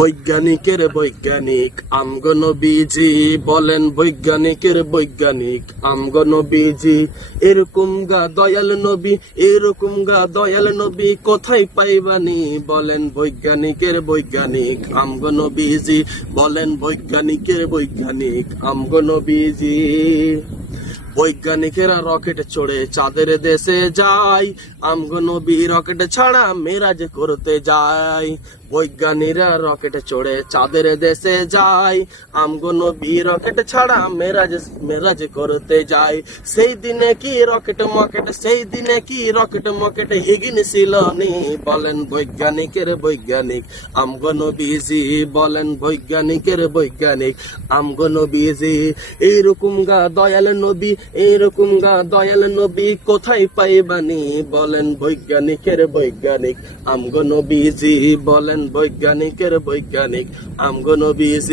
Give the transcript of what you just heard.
বৈজ্ঞানিকের বৈজ্ঞানিক আমগো নবীজি বলেন, বৈজ্ঞানিকের বৈজ্ঞানিক আমগো নবীজি। এরকম গা দয়াল নবী, এরকম গা দয়াল নবী কোথায় পাইবানি? বলেন বৈজ্ঞানিকের বৈজ্ঞানিক আমগো নবীজি, বলেন বৈজ্ঞানিকের বৈজ্ঞানিক আমগো নবীজি। বৈজ্ঞানিকেরা রকেটে চড়ে চাঁদের দেশে যায়, আমগো নবী রকেট ছাড়া মেরাজ করতে যায়। বৈজ্ঞানিকরা রকেটে চড়ে চাঁদের দেশে যায়, আমগো নবী রকেট ছাড়া মেরাজ করতে যায়। সেই দিনে কি রকেট মকেট, সেই দিনে কি রকেট মকেট হিগিন ছিল নি? বলেন বৈজ্ঞানিকের বৈজ্ঞানিক আমগো নবীজি, বলেন বৈজ্ঞানিকের বৈজ্ঞানিক আমগো নবীজি। এইরকম গা দয়াল নবী, এইরকম গা দয়াল নবী কোথায় পাইবানি? বলেন বৈজ্ঞানিকের বৈজ্ঞানিক আমগো নবীজি, বলেন বৈজ্ঞানিকের বৈজ্ঞানিক আমগো নবীজি।